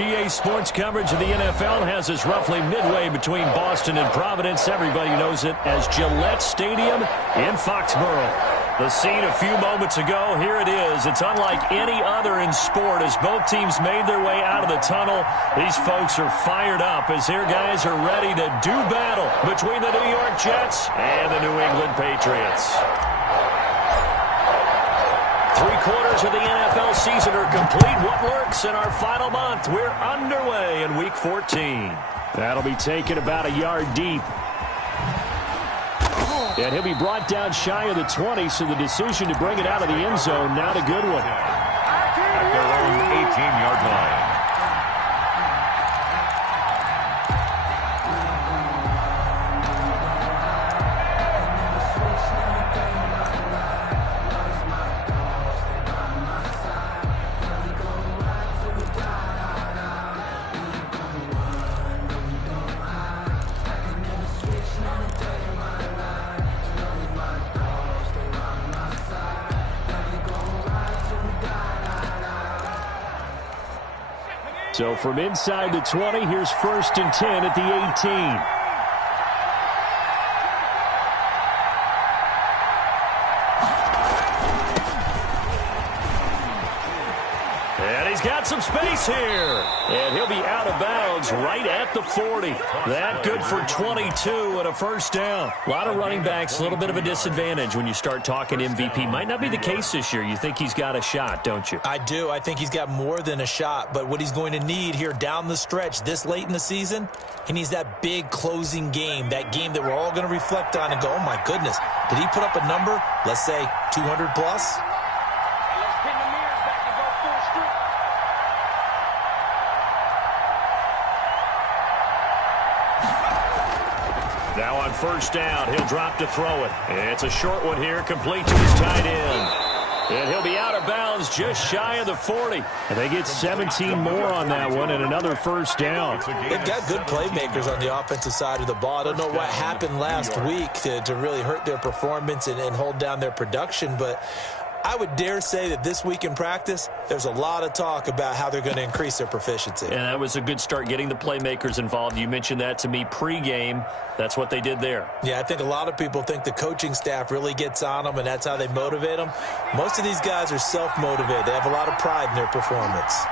EA Sports coverage of the NFL has us roughly midway between Boston and Providence. Everybody knows it as Gillette Stadium in Foxborough. The scene a few moments ago, here it is. It's unlike any other in sport as both teams made their way out of the tunnel. These folks are fired up as their guys are ready to do battle between the New York Jets and the New England Patriots. 3/4 of the NFL season are complete. What lurks in our final month? We're underway in Week 14. That'll be taken about a yard deep. And he'll be brought down shy of the 20, so the decision to bring it out of the end zone, not a good one. At their own 18-yard line. So from inside the 20, here's 1st and 10 at the 18. And he's got some space here. And he'll be out of bounds right at the 40. That good for 22 and a first down. A lot of running backs, a little bit of a disadvantage when you start talking MVP. Might not be the case this year. You think he's got a shot, don't you? I do. I think he's got more than a shot. But what he's going to need here down the stretch this late in the season, he needs that big closing game, that game that we're all going to reflect on and go, oh, my goodness, did he put up a number, let's say 200 plus? Now on first down, he'll drop to throw it. It's a short one here, complete to his tight end. And he'll be out of bounds just shy of the 40. And they get 17 more on that one and another first down. They've got good playmakers on the offensive side of the ball. I don't know what happened last week to really hurt their performance and hold down their production, but I would dare say that this week in practice, there's a lot of talk about how they're going to increase their proficiency. And that was a good start, getting the playmakers involved. You mentioned that to me pregame. That's what they did there. Yeah, I think a lot of people think the coaching staff really gets on them, and that's how they motivate them. Most of these guys are self-motivated. They have a lot of pride in their performance.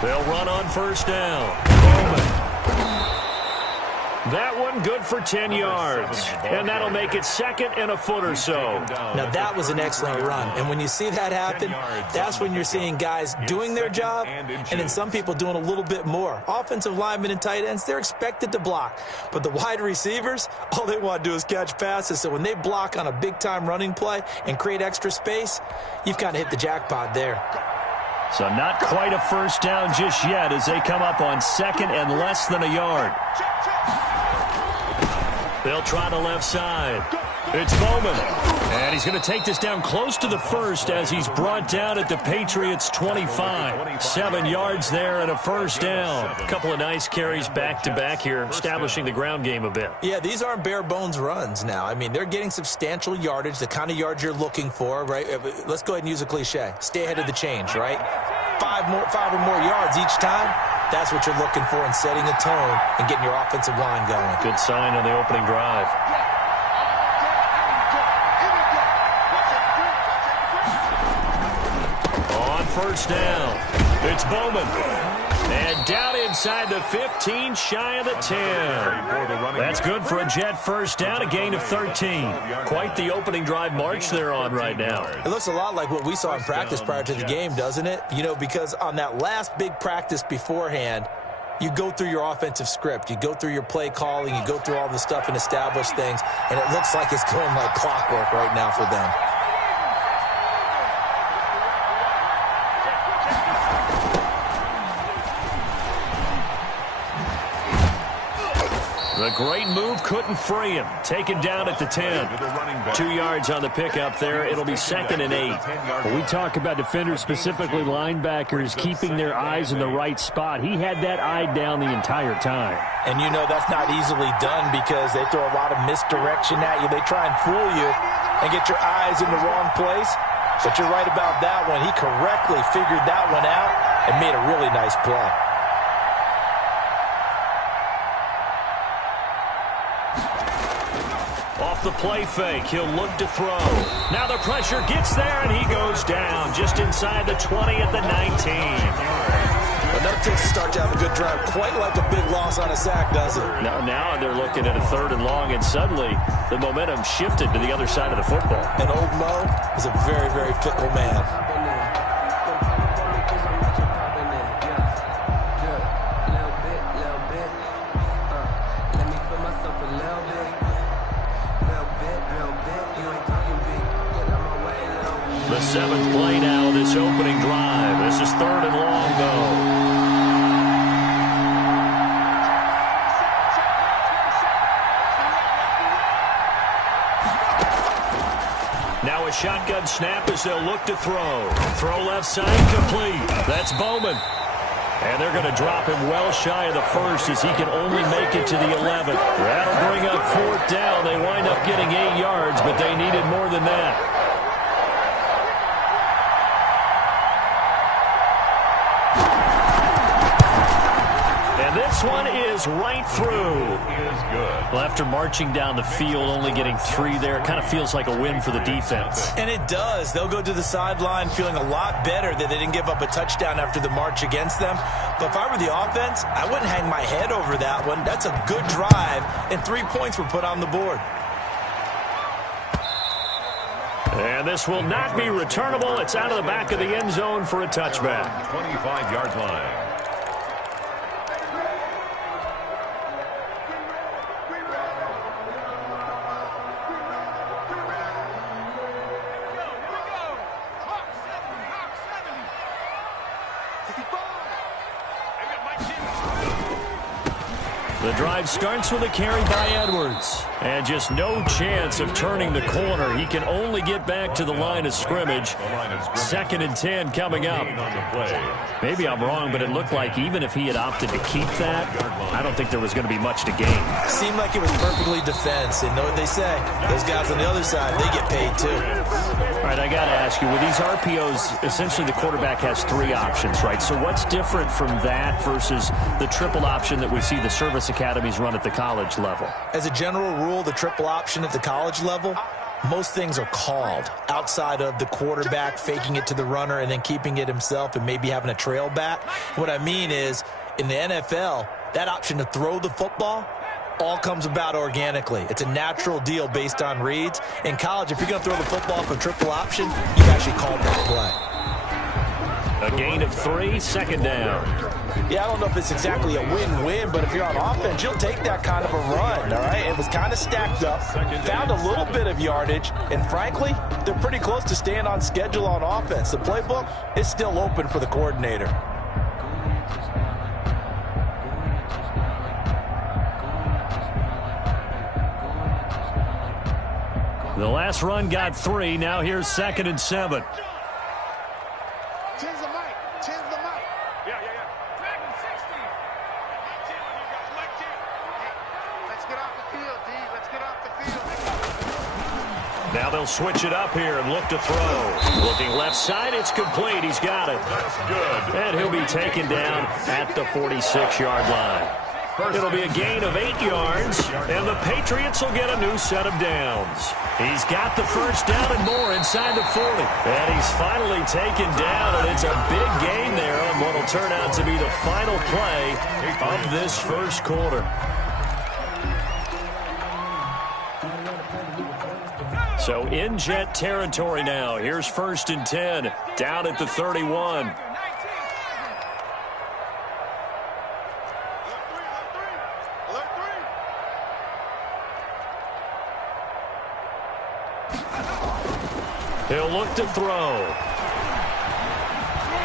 They'll run on first down. Bowman. That one good for 10 yards. And that'll make it 2nd and a foot or so. Now, that was an excellent run. And when you see that happen, that's when you're seeing guys doing their job and then some people doing a little bit more. Offensive linemen and tight ends, they're expected to block. But the wide receivers, all they want to do is catch passes. So when they block on a big-time running play and create extra space, you've kind of hit the jackpot there. So not quite a first down just yet as they come up on 2nd and less than a yard. They'll try the left side. It's Bowman. And he's going to take this down close to the first as he's brought down at the Patriots' 25. 7 yards there and a first down. A couple of nice carries back-to-back here, establishing the ground game a bit. Yeah, these aren't bare-bones runs now. I mean, they're getting substantial yardage, the kind of yards you're looking for, right? Let's go ahead and use a cliche. Stay ahead of the change, right? 5 or more yards each time. That's what you're looking for in setting a tone and getting your offensive line going. Good sign on the opening drive. On first down, it's Bowman. And down inside the 15, shy of the 10. That's good for a Jet first down, a gain of 13. Quite the opening drive march they're on right now. It looks a lot like what we saw in practice prior to the game, doesn't it? You know, because on that last big practice beforehand, you go through your offensive script. You go through your play calling. You go through all the stuff and establish things. And it looks like it's going like clockwork right now for them. The A great move, couldn't free him. Taken down at the 10. 2 yards on the pickup there. It'll be 2nd and 8. When we talk about defenders, specifically linebackers, keeping their eyes in the right spot. He had that eye down the entire time. And you know that's not easily done because they throw a lot of misdirection at you. They try and fool you and get your eyes in the wrong place. But you're right about that one. He correctly figured that one out and made a really nice play. Off the play fake, he'll look to throw. Now the pressure gets there, and he goes down just inside the 20 at the 19. Another takes a start to have a good drive, quite like a big loss on a sack, does it? Now they're looking at a 3rd and long, and suddenly the momentum shifted to the other side of the football. And old Mo is a very, very fickle man. The 7th play now, this opening drive. This is 3rd and long, though. Now a shotgun snap as they'll look to throw. Throw left side, complete. That's Bowman. And they're going to drop him well shy of the 1st as he can only make it to the 11th. That'll bring up 4th down. They wind up getting 8 yards, but they needed more than that. This one is right through. Well, after marching down the field, only getting 3 there, it kind of feels like a win for the defense. And it does. They'll go to the sideline feeling a lot better that they didn't give up a touchdown after the march against them. But if I were the offense, I wouldn't hang my head over that one. That's a good drive, and 3 points were put on the board. And this will not be returnable. It's out of the back of the end zone for a touchback. 25-yard line. The drive starts with a carry by Edwards. And just no chance of turning the corner. He can only get back to the line of scrimmage. 2nd and 10 coming up. Maybe I'm wrong, but it looked like even if he had opted to keep that, I don't think there was going to be much to gain. Seemed like it was perfectly defense. And know what they say? Those guys on the other side, they get paid too. All right, I got to ask you, with these RPOs, essentially the quarterback has 3 options, right? So what's different from that versus the triple option that we see the service academies run at the college level? As a general rule, the triple option at the college level, most things are called outside of the quarterback faking it to the runner and then keeping it himself and maybe having a trail back. What I mean is, in the NFL, that option to throw the football all comes about organically. It's a natural deal based on reads. In college, if you're going to throw the football for triple option, you've actually called that play. A gain of 3, 2nd down. Yeah, I don't know if it's exactly a win-win, but if you're on offense, you'll take that kind of a run, all right? It was kind of stacked up, found a little bit of yardage, and frankly, they're pretty close to staying on schedule on offense. The playbook is still open for the coordinator. The last run got 3. Now here's 2nd and 7. Now they'll switch it up here and look to throw. Looking left side, it's complete. He's got it. That's good. And he'll be taken down at the 46-yard line. It'll be a gain of 8 yards, and the Patriots will get a new set of downs. He's got the first down and more inside the 40. And he's finally taken down, and it's a big gain there on what will turn out to be the final play of this first quarter. So in Jet territory now. Here's 1st and 10, down at the 31. He'll look to throw.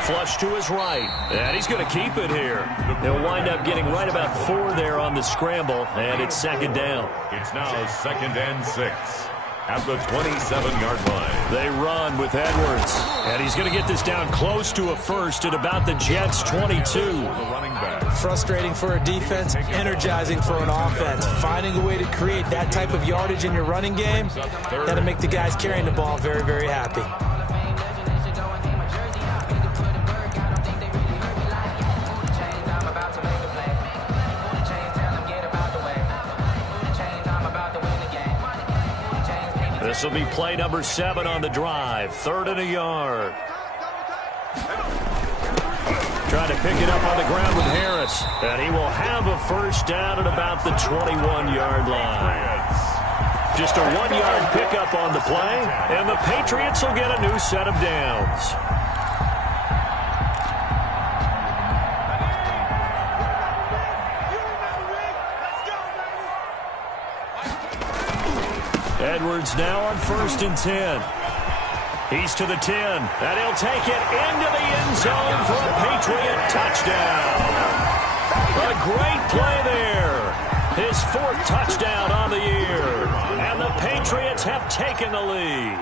flush to his right. And he's going to keep it here. He'll wind up getting right about 4 there on the scramble, and it's second down. It's now 2nd and 6 at the 27-yard line. They run with Edwards, and he's going to get this down close to a first at about the Jets' 22. The running back. Frustrating for a defense, energizing for an offense. Finding a way to create that type of yardage in your running game, that'll make the guys carrying the ball very, very happy. This will be play number 7 on the drive. 3rd and a yard. Trying to pick it up on the ground with Harris. And he will have a first down at about the 21-yard line. Just a 1-yard pickup on the play, and the Patriots will get a new set of downs. Edwards now on 1st and 10. He's to the 10, and he'll take it into the end zone for a Patriot touchdown. A great play there. His 4th touchdown on the year, and the Patriots have taken the lead.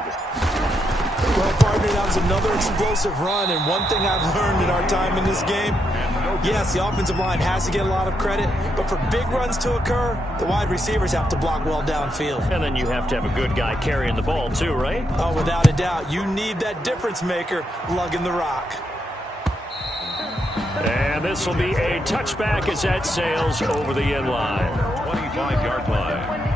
Well, partner, that was another explosive run, and one thing I've learned in our time in this game, yes, the offensive line has to get a lot of credit, but for big runs to occur, the wide receivers have to block well downfield. And then you have to have a good guy carrying the ball too, right? Oh, without a doubt. You need that difference maker lugging the rock. And this will be a touchback as that sails over the end line. 25-yard line.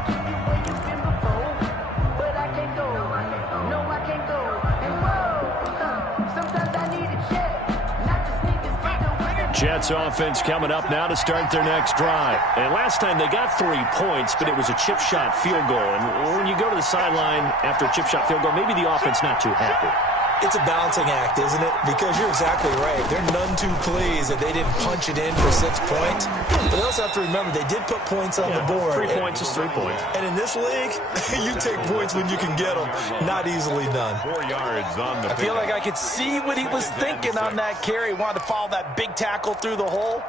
Jets offense coming up now to start their next drive. And last time they got 3 points, but it was a chip shot field goal. And when you go to the sideline after a chip shot field goal, maybe the offense not too happy. It's a balancing act, isn't it? Because you're exactly right. They're none too pleased that they didn't punch it in for 6 points. But they also have to remember they did put points on the board. 3 points is 3 points. And in this league, you take points when you can get them. Not easily done. 4 yards on the I feel like I could see what he was thinking on that carry. Wanted to follow that big tackle through the hole.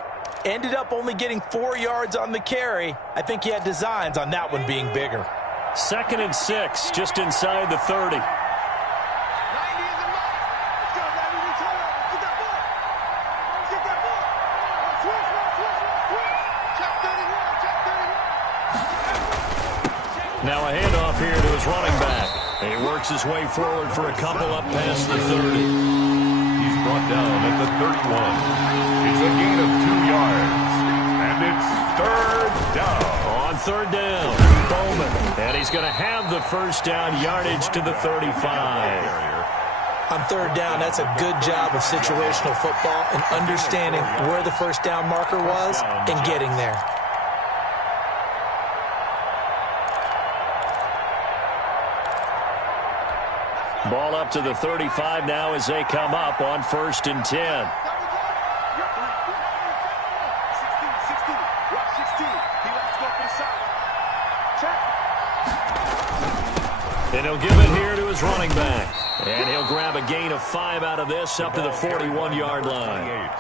Ended up only getting 4 yards on the carry. I think he had designs on that one being bigger. 2nd and 6, just inside the 30. Now a handoff here to his running back. And he works his way forward for a couple up past the 30. He's brought down at the 31. It's a gain of 2 yards. And it's 3rd down. On 3rd down, Bowman. And he's going to have the first down yardage to the 35. On 3rd down, that's a good job of situational football and understanding where the first down marker was and getting there. Ball up to the 35 now as they come up on 1st and 10. And he'll give it here to his running back. And he'll grab a gain of 5 out of this up to the 41-yard line.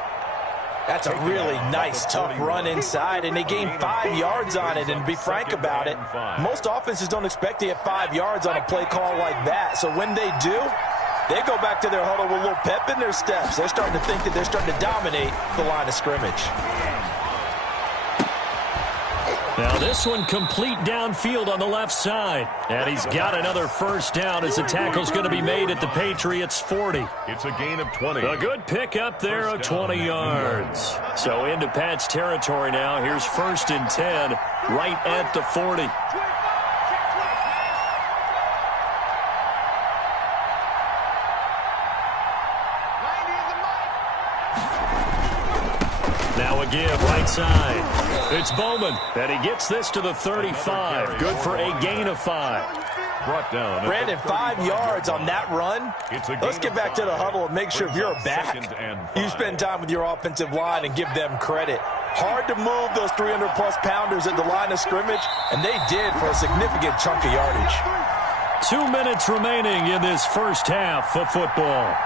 That's a really nice, tough run inside, and they gained 5 yards on it. And to be frank about it, most offenses don't expect to get 5 yards on a play call like that. So when they do, they go back to their huddle with a little pep in their steps. They're starting to think that they're starting to dominate the line of scrimmage. Now this one complete downfield on the left side. And he's got another first down as the tackle's going to be made at the Patriots' 40. It's a gain of 20. A good pickup there of 20 yards. So into Pat's territory now. Here's 1st and 10 right at the 40. Now a give right side. It's Bowman, and he gets this to the 35. Good for a gain of 5. Brought down. Brandon, 5 yards on that run. Let's get back to the huddle and make sure if you're a back, you spend time with your offensive line and give them credit. Hard to move those 300-plus pounders at the line of scrimmage, and they did for a significant chunk of yardage. 2 minutes remaining in this first half of football.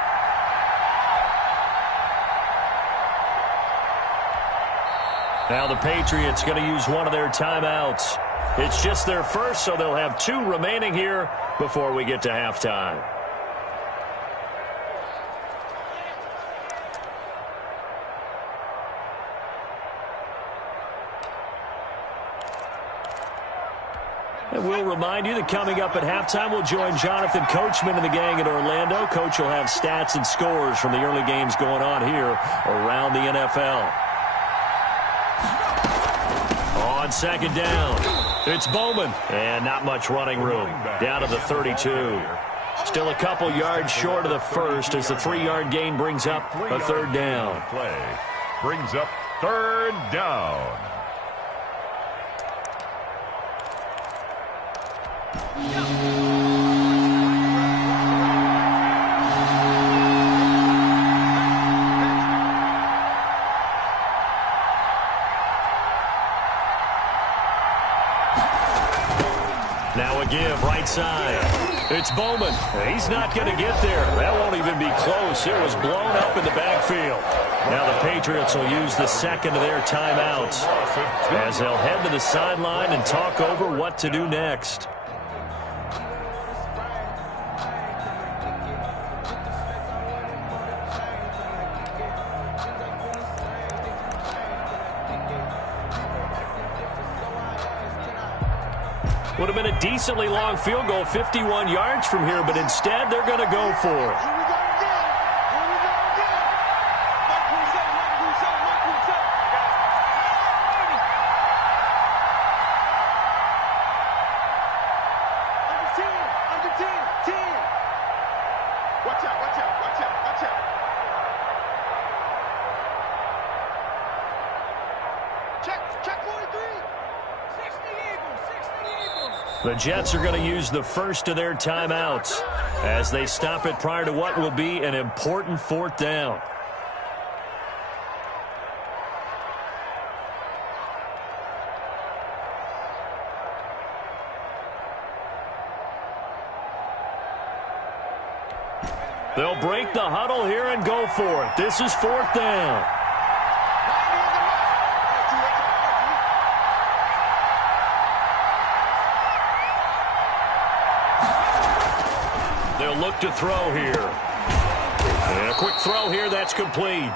Now the Patriots going to use one of their timeouts. It's just their first, so they'll have 2 remaining here before we get to halftime. And we'll remind you that coming up at halftime, we'll join Jonathan Coachman and the gang in Orlando. Coach will have stats and scores from the early games going on here around the NFL. On second down, it's Bowman. And not much running room. Down to the 32. Still a couple yards short of the first as the 3-yard gain brings up a third down. Play brings up third down. Now a give right side. It's Bowman. He's not going to get there. That won't even be close. It was blown up in the backfield. Now the Patriots will use the second of their timeouts as they'll head to the sideline and talk over what to do next. Would have been a decently long field goal, 51 yards from here, but instead they're going to go for it. The Jets are going to use the first of their timeouts as they stop it prior to what will be an important fourth down. They'll break the huddle here and go for it. This is fourth down. They'll look to throw here. And a quick throw here, that's complete.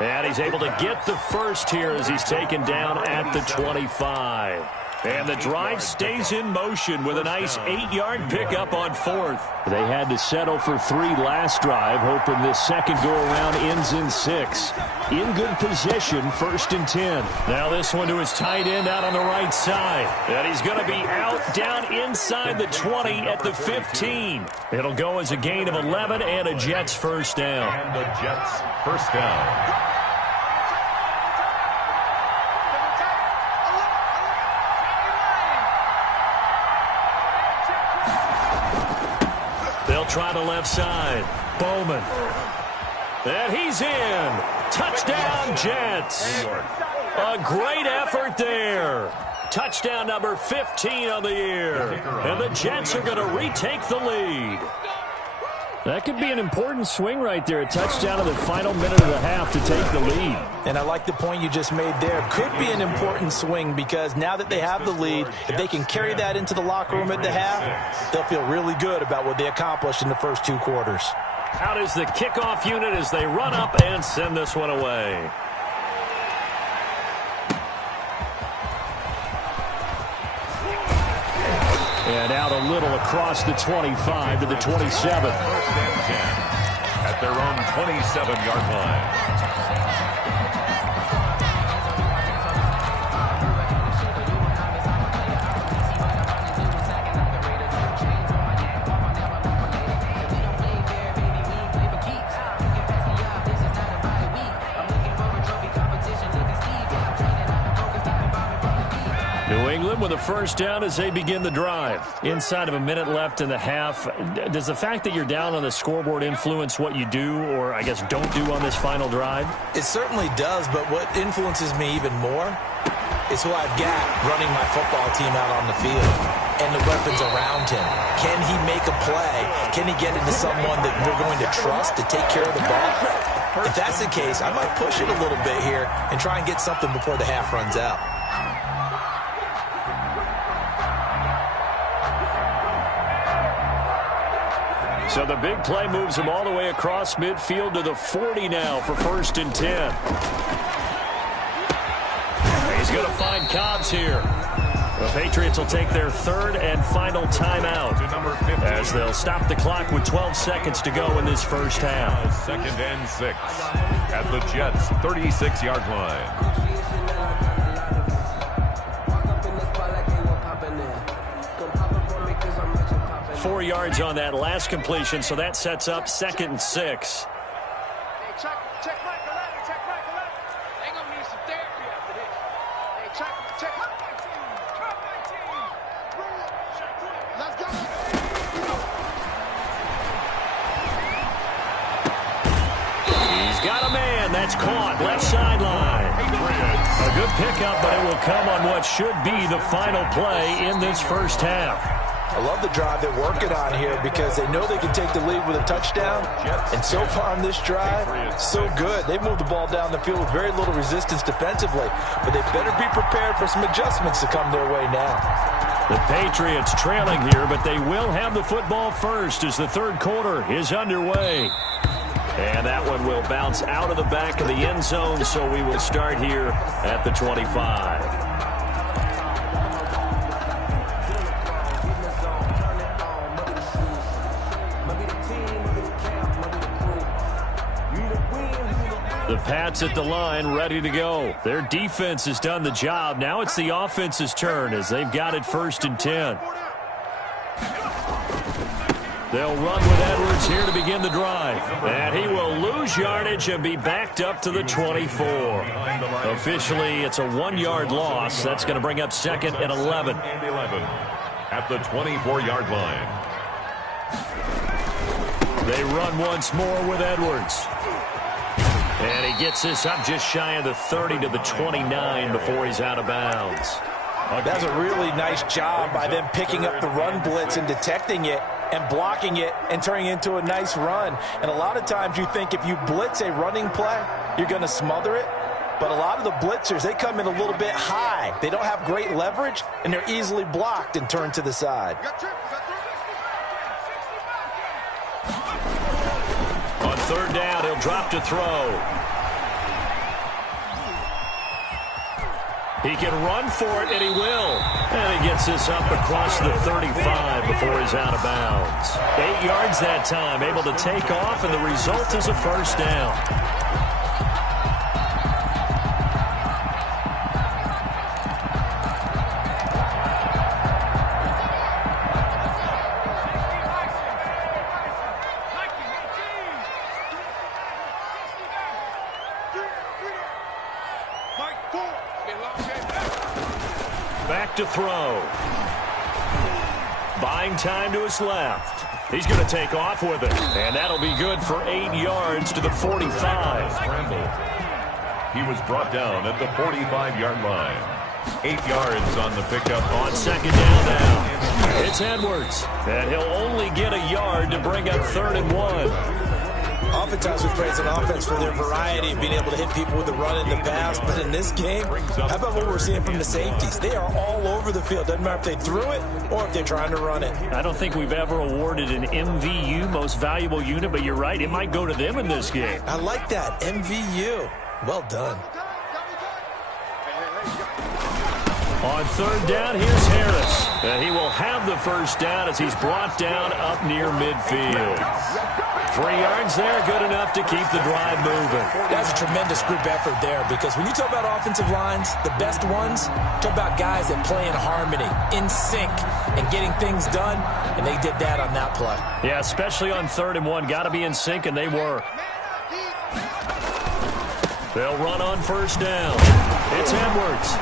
And he's able to get the first here as he's taken down at the 25. And the drive stays in motion with a nice 8-yard pickup on fourth. They had to settle for 3 last drive, hoping this second go-around ends in 6. In good position, first and 10. Now this one to his tight end out on the right side. And he's going to be out down inside the 20 at the 15. It'll go as a gain of 11 and a Jets first down. And the Jets first down. They'll try the left side. Bowman. And he's in. Touchdown, Jets. A great effort there. Touchdown number 15 on the year. And the Jets are going to retake the lead. That could be an important swing right there. A touchdown in the final minute of the half to take the lead. And I like the point you just made there. Could be an important swing because now that they have the lead, if they can carry that into the locker room at the half, they'll feel really good about what they accomplished in the first 2 quarters. Out is the kickoff unit as they run up and send this one away. And out a little across the 25 to the 27. First and 10 at their own 27-yard line. With a first down as they begin the drive. Inside of a minute left in the half, does the fact that you're down on the scoreboard influence what you do or, I guess, don't do on this final drive? It certainly does, but what influences me even more is who I've got running my football team out on the field and the weapons around him. Can he make a play? Can he get into someone that we're going to trust to take care of the ball? If that's the case, I might push it a little bit here and try and get something before the half runs out. So the big play moves him all the way across midfield to the 40 now for 1st and 10. He's going to find Cobbs here. The Patriots will take their 3rd and final timeout as they'll stop the clock with 12 seconds to go in this first half. 2nd and 6 at the Jets' 36-yard line. 4 yards on that last completion, so that sets up 2nd and 6. He's got a man. That's caught. Left sideline. A good pickup, but it will come on what should be the final play in this first half. I love the drive they're working on here because they know they can take the lead with a touchdown. And so far on this drive, so good. They moved the ball down the field with very little resistance defensively. But they better be prepared for some adjustments to come their way now. The Patriots trailing here, but they will have the football first as the 3rd quarter is underway. And that one will bounce out of the back of the end zone, so we will start here at the 25. The Pats at the line, ready to go. Their defense has done the job. Now it's the offense's turn as they've got it 1st and 10. They'll run with Edwards here to begin the drive. And he will lose yardage and be backed up to the 24. Officially, it's a 1-yard loss. That's going to bring up 2nd and 11. At the 24-yard line. They run once more with Edwards. And he gets this up just shy of the 30 to the 29 before he's out of bounds. That's a really nice job by them picking up the run blitz and detecting it and blocking it and turning it into a nice run. And a lot of times you think if you blitz a running play, you're going to smother it. But a lot of the blitzers, they come in a little bit high. They don't have great leverage, and they're easily blocked and turned to the side. On 3rd down, he'll drop to throw. He can run for it, and he will. And he gets this up across the 35 before he's out of bounds. 8 yards that time, able to take off, and the result is a 1st down. Back to throw. Buying time to his left. He's going to take off with it. And that'll be good for 8 yards to the 45. He was brought down at the 45-yard line. 8 yards on the pickup. On 2nd down now. It's Edwards. And he'll only get a yard to bring up 3rd and 1. Oftentimes we praise an offense for their variety of being able to hit people with the run and the pass, but in this game, how about what we're seeing from the safeties? They are all over the field. Doesn't matter if they threw it or if they're trying to run it. I don't think we've ever awarded an MVU, most valuable unit, but you're right, it might go to them in this game. I like that, MVU. Well done. On 3rd down, here's Harris. And he will have the 1st down as he's brought down up near midfield. 3 yards there, good enough to keep the drive moving. That's a tremendous group effort there because when you talk about offensive lines, the best ones, talk about guys that play in harmony, in sync, and getting things done, and they did that on that play. Yeah, especially on 3rd and 1. Got to be in sync, and they were. They'll run on 1st down. It's Edwards.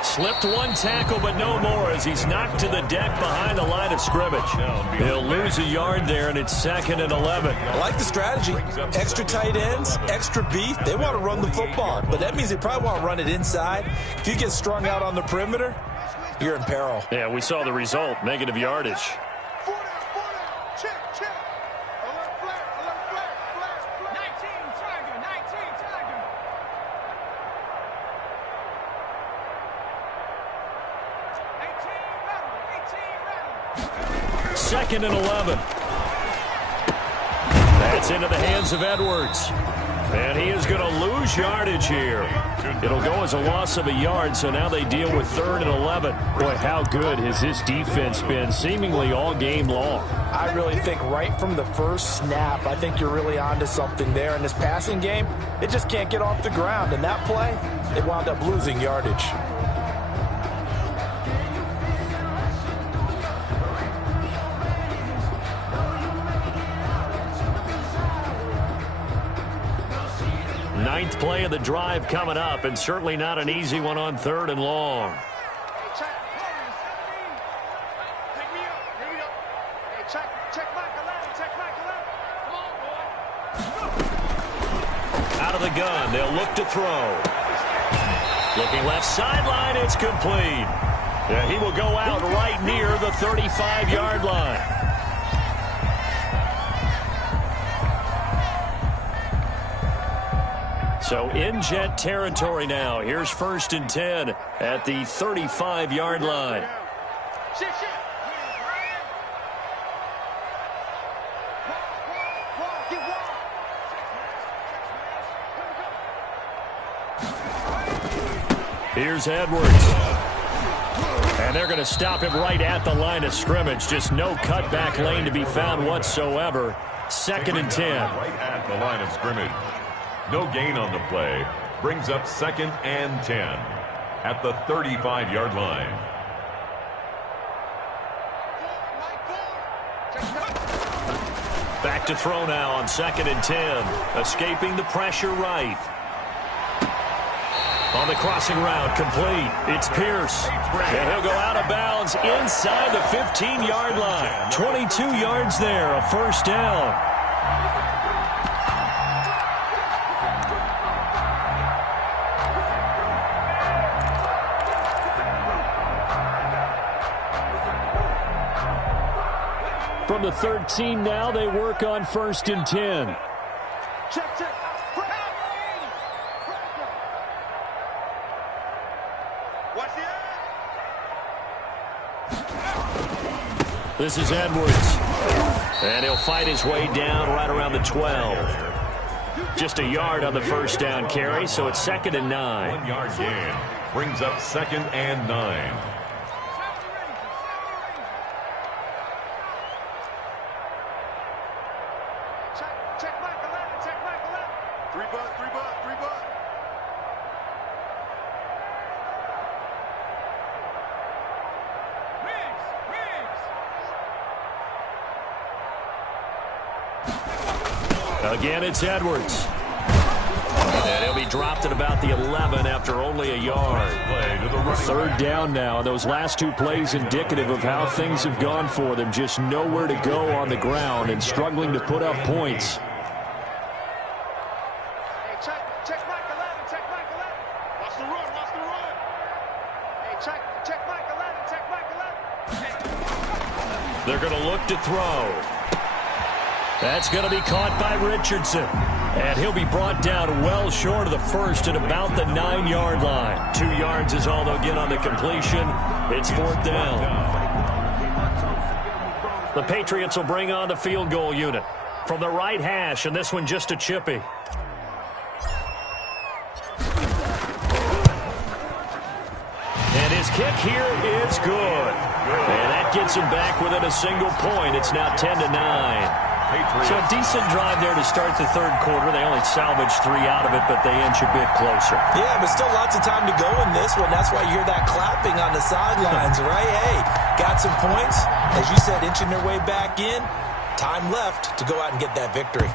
Slipped one tackle, but no more as he's knocked to the deck behind the line of scrimmage. He'll lose a yard there, and it's 2nd and 11. I like the strategy. Extra tight ends, extra beef. They want to run the football, but that means they probably want to run it inside. If you get strung out on the perimeter, you're in peril. Yeah, we saw the result, negative yardage. 2nd and 11. That's into the hands of Edwards. And he is going to lose yardage here. It'll go as a loss of a yard, so now they deal with 3rd and 11. Boy, how good has this defense been seemingly all game long? I really think right from the first snap, I think you're really onto something there. In this passing game, it just can't get off the ground. And that play, they wound up losing yardage. Ninth play of the drive coming up, and certainly not an easy one on 3rd and long. Out of the gun, they'll look to throw. Looking left sideline, it's complete. Yeah, he will go out right near the 35-yard line. So in Jet territory now. Here's 1st and 10 at the 35-yard line. Here's Edwards. And they're going to stop him right at the line of scrimmage. Just no cutback lane to be found whatsoever. 2nd and 10. Right at the line of scrimmage. No gain on the play. Brings up 2nd and 10 at the 35-yard line. Back to throw now on 2nd and 10. Escaping the pressure right. On the crossing route, complete. It's Pierce. And he'll go out of bounds inside the 15-yard line. 22 yards there, a 1st down. From the 13 now, they work on 1st and 10. This is Edwards. And he'll fight his way down right around the 12. Just a yard on the 1st down carry, so it's 2nd and 9. 1-yard gain. Brings up 2nd and 9. Again, it's Edwards. And he'll be dropped at about the 11 after only a yard. 3rd down now. Those last 2 plays indicative of how things have gone for them. Just nowhere to go on the ground and struggling to put up points. They're going to look to throw. That's going to be caught by Richardson. And he'll be brought down well short of the 1st at about the 9-yard line. 2 yards is all they'll get on the completion. It's 4th down. The Patriots will bring on the field goal unit from the right hash, and this one just a chippy. And his kick here is good. And that gets him back within a single point. It's now 10-9. So a decent drive there to start the 3rd quarter. They only salvaged 3 out of it, but they inch a bit closer. Yeah, but still lots of time to go in this one. That's why you hear that clapping on the sidelines, right? Hey, got some points. As you said, inching their way back in. Time left to go out and get that victory.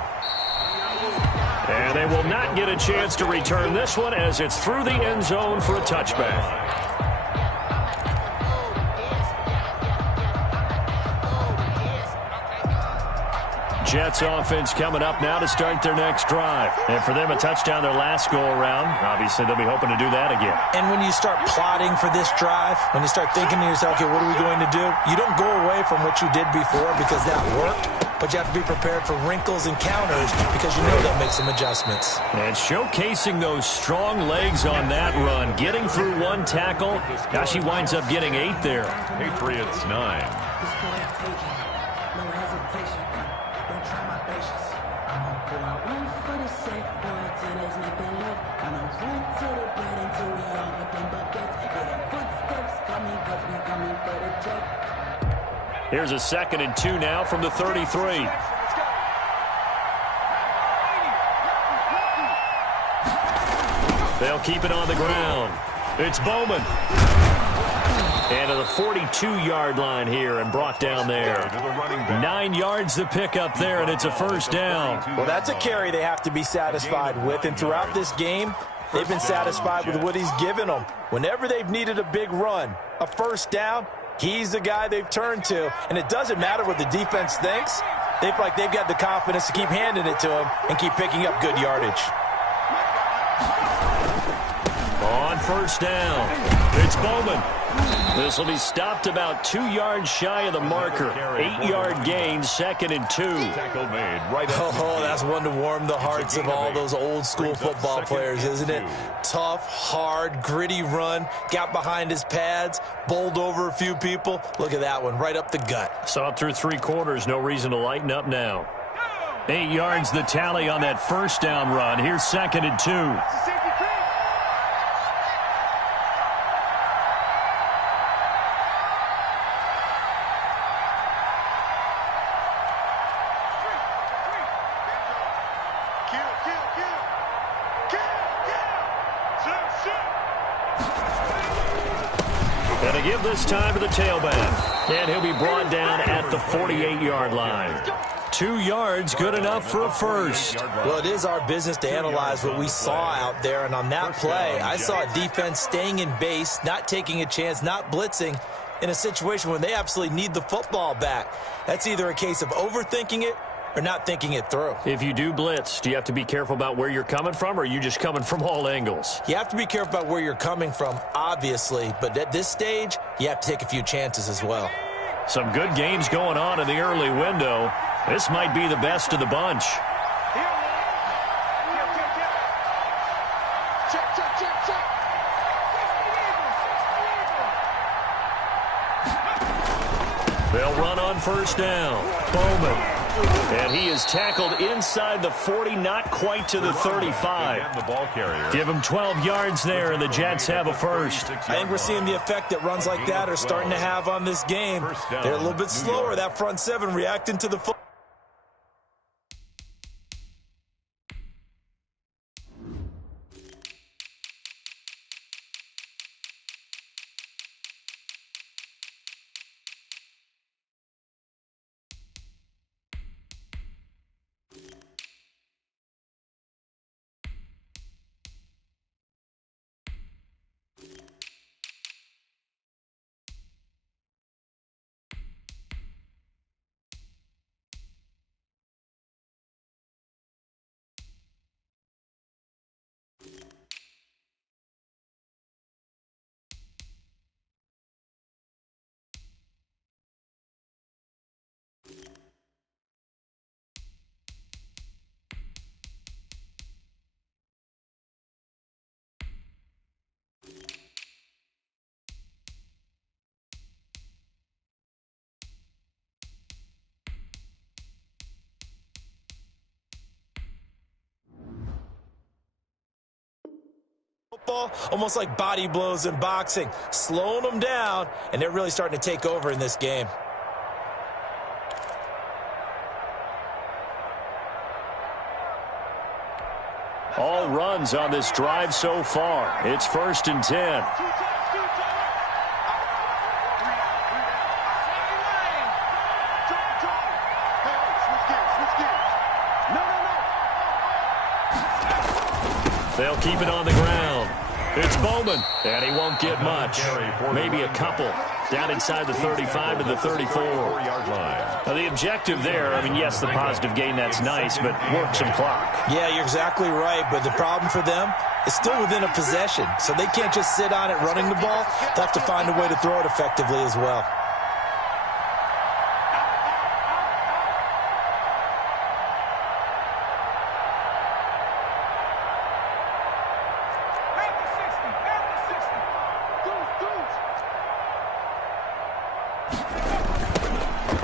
And they will not get a chance to return this one as it's through the end zone for a touchback. Jets offense coming up now to start their next drive. And for them, a touchdown their last go-around. Obviously, they'll be hoping to do that again. And when you start plotting for this drive, when you start thinking to yourself, okay, what are we going to do? You don't go away from what you did before because that worked, but you have to be prepared for wrinkles and counters because you know they'll make some adjustments. And showcasing those strong legs on that run, getting through 1 tackle. Gosh, he winds up getting 8 there. Patriots 9. Here's a 2nd and 2 now from the 33. They'll keep it on the ground. It's Bowman. And to the 42-yard line here and brought down there. 9 yards to pick up there, and it's a first down. Well, that's a carry they have to be satisfied with. And throughout this game, they've been satisfied with what he's given them. Whenever they've needed a big run, a first down, he's the guy they've turned to. And it doesn't matter what the defense thinks. They feel like they've got the confidence to keep handing it to him and keep picking up good yardage. On first down, it's Bowman. This will be stopped about 2 yards shy of the marker. 8-yard gain, 2nd and 2. Oh, that's one to warm the hearts of all those old school football players, isn't it? Tough, hard, gritty run. Got behind his pads, bowled over a few people. Look at that one, right up the gut. Saw it through 3 quarters. No reason to lighten up now. 8 yards the tally on that first down run. Here's 2nd and 2. And they give this time to the tailback. And he'll be brought down at the 48-yard line. 2 yards, good enough for a first. Well, it is our business to analyze what we saw out there. And on that play, I saw a defense staying in base, not taking a chance, not blitzing in a situation when they absolutely need the football back. That's either a case of overthinking it or not thinking it through. If you do blitz, do you have to be careful about where you're coming from, or are you just coming from all angles? You have to be careful about where you're coming from, obviously, but at this stage, you have to take a few chances as well. Some good games going on in the early window. This might be the best of the bunch. They'll run on first down. Bowman. And he is tackled inside the 40, not quite to the 35. The ball carrier. Give him 12 yards there, and the Jets have a first. I think we're seeing the effect that runs like that are starting to have on this game. They're a little bit slower, that front seven, reacting to the football. Almost like body blows in boxing, slowing them down, and they're really starting to take over in this game. All runs on this drive so far. It's 1st and 10. They'll keep it on the ground. It's Bowman, and he won't get much. Maybe a couple. Down inside the 35 to the 34. Now, the objective there, I mean, yes, the positive gain, that's nice, but work some clock. Yeah, you're exactly right, but the problem for them is still within a possession, so they can't just sit on it running the ball. They have to find a way to throw it effectively as well.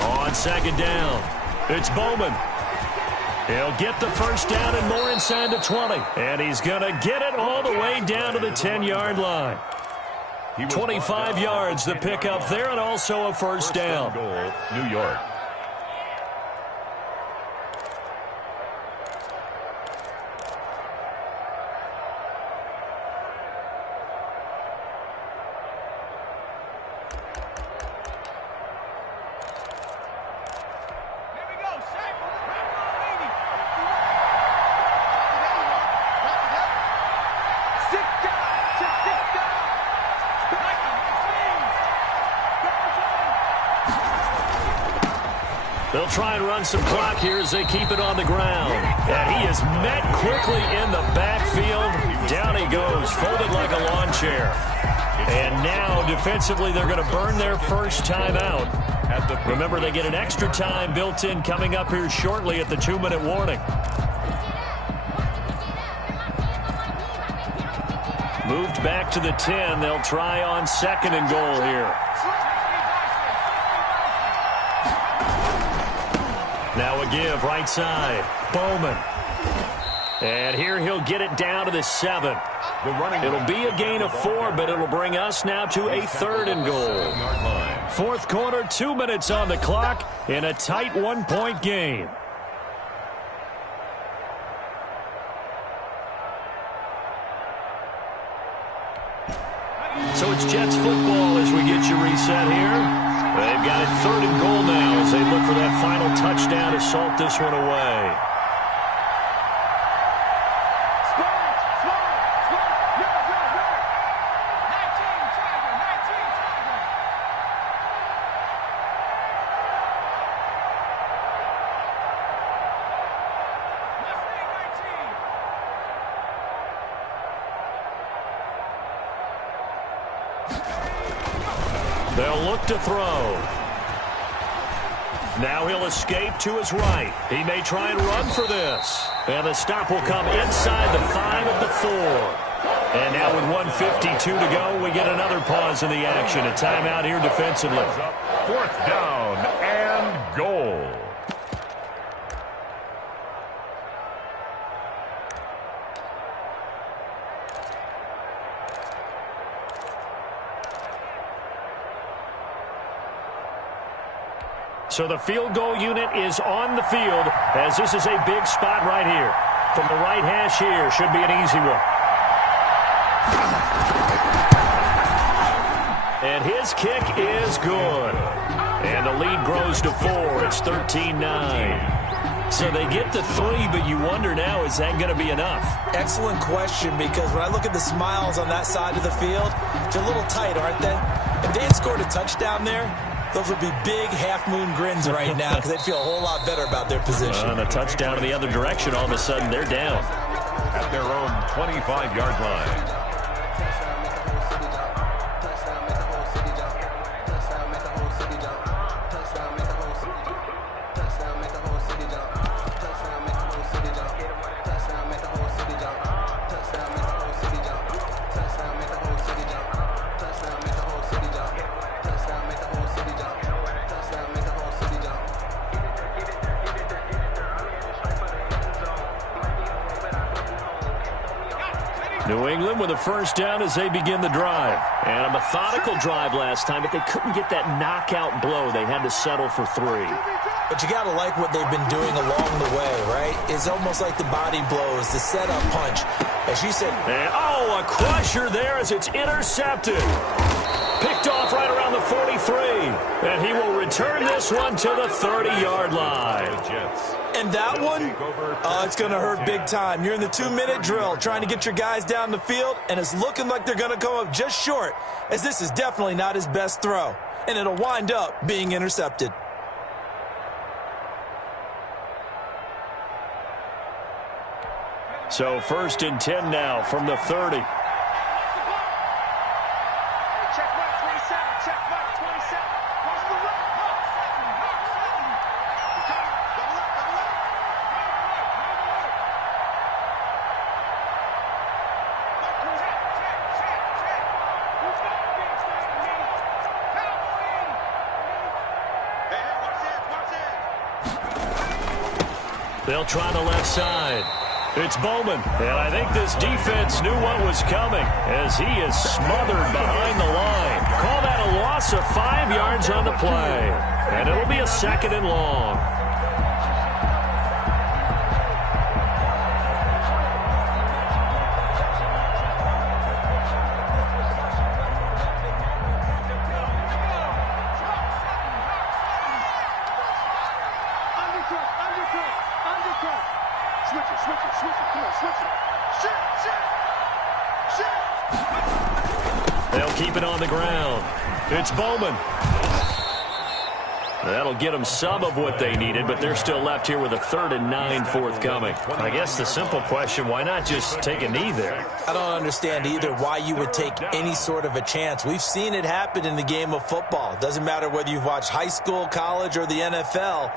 On 2nd down, it's Bowman. He'll get the first down and more inside the 20. And he's going to get it all the way down to the 10-yard line. 25 yards the pickup there, and also a first down. Goal, New York. They'll try and run some clock here as they keep it on the ground. And he is met quickly in the backfield. Down he goes, folded like a lawn chair. And now, defensively, they're going to burn their first time out. Remember, they get an extra time built in coming up here shortly at the 2-minute warning. Moved back to the 10. They'll try on 2nd and goal here. Now a give, right side. Bowman. And here he'll get it down to the 7. It'll be a gain of 4, but it'll bring us now to a 3rd and goal. 4th quarter, 2 minutes on the clock in a tight 1-point game. So it's Jets football as we get you reset here. They've got it 3rd and goal now as they look for that final touchdown to salt this one away. They'll look to throw. Now he'll escape to his right. He may try and run for this. And the stop will come inside the 5 at the 4. And now with 1:52 to go, we get another pause in the action. A timeout here defensively. 4th down and goal. So the field goal unit is on the field as this is a big spot right here. From the right hash here, should be an easy one. And his kick is good. And the lead grows to 4. It's 13-9. So they get to 3, but you wonder now, is that going to be enough? Excellent question, because when I look at the smiles on that side of the field, they're a little tight, aren't they? If they had scored a touchdown there, those would be big half-moon grins right now because they'd feel a whole lot better about their position. On a touchdown in the other direction, all of a sudden they're down. At their own 25-yard line. New England with a first down as they begin the drive. And a methodical drive last time, but they couldn't get that knockout blow. They had to settle for 3. But you got to like what they've been doing along the way, right? It's almost like the body blows, the setup punch. As you said. And, a crusher there as it's intercepted. Picked off right around the 43. And he will return this one to the 30-yard line. And that one, it's going to hurt big time. You're in the 2-minute drill trying to get your guys down the field, and it's looking like they're going to come up just short, as this is definitely not his best throw. And it'll wind up being intercepted. So 1st and 10 now from the 30. They'll try the left side. It's Bowman, and I think this defense knew what was coming as he is smothered behind the line. Call that a loss of 5 yards on the play, and it'll be a 2nd and long. They'll keep it on the ground. It's Bowman. That'll get them some of what they needed, but they're still left here with a 3rd and 9 forthcoming. I guess the simple question, why not just take a knee there? I don't understand either why you would take any sort of a chance. We've seen it happen in the game of football. It doesn't matter whether you've watched high school, college, or the NFL.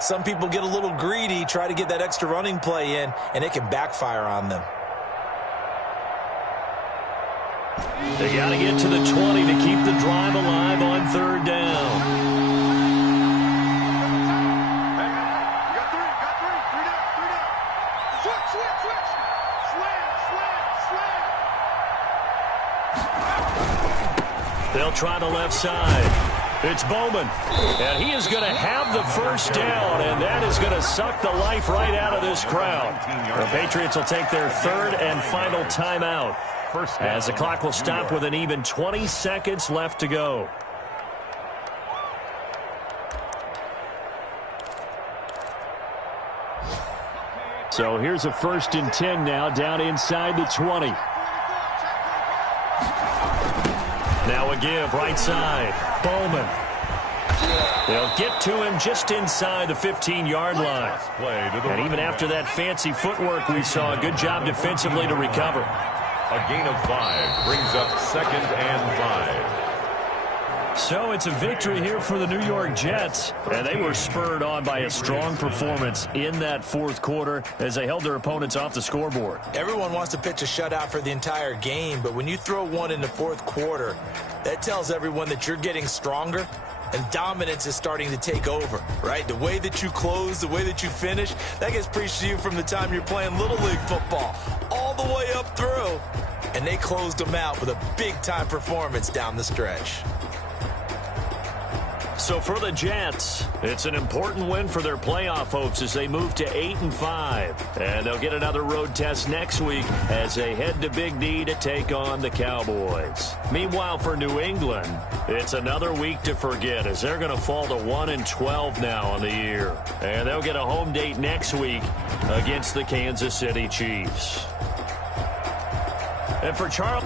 Some people get a little greedy, try to get that extra running play in, and it can backfire on them. They got to get to the 20 to keep the drive alive on 3rd down. They'll try the left side. It's Bowman, and he is going to have the 1st down, and that is going to suck the life right out of this crowd. The Patriots will take their 3rd and final timeout, as the clock will stop with an even 20 seconds left to go. So here's a 1st and 10 now, down inside the 20. Now a give, right side. Bowman. They'll get to him just inside the 15-yard line. And even after that fancy footwork we saw, a good job defensively to recover. A gain of 5 brings up 2nd and 5. So it's a victory here for the New York Jets, and they were spurred on by a strong performance in that 4th quarter as they held their opponents off the scoreboard. Everyone wants to pitch a shutout for the entire game, but when you throw one in the 4th quarter, that tells everyone that you're getting stronger and dominance is starting to take over, right? The way that you close, the way that you finish, that gets preached to you from the time you're playing Little League football all the way up through, and they closed them out with a big-time performance down the stretch. So for the Jets, it's an important win for their playoff hopes as they move to 8-5. And they'll get another road test next week as they head to Big D to take on the Cowboys. Meanwhile, for New England, it's another week to forget as they're going to fall to 1-12 now on the year. And they'll get a home date next week against the Kansas City Chiefs. And for Charles...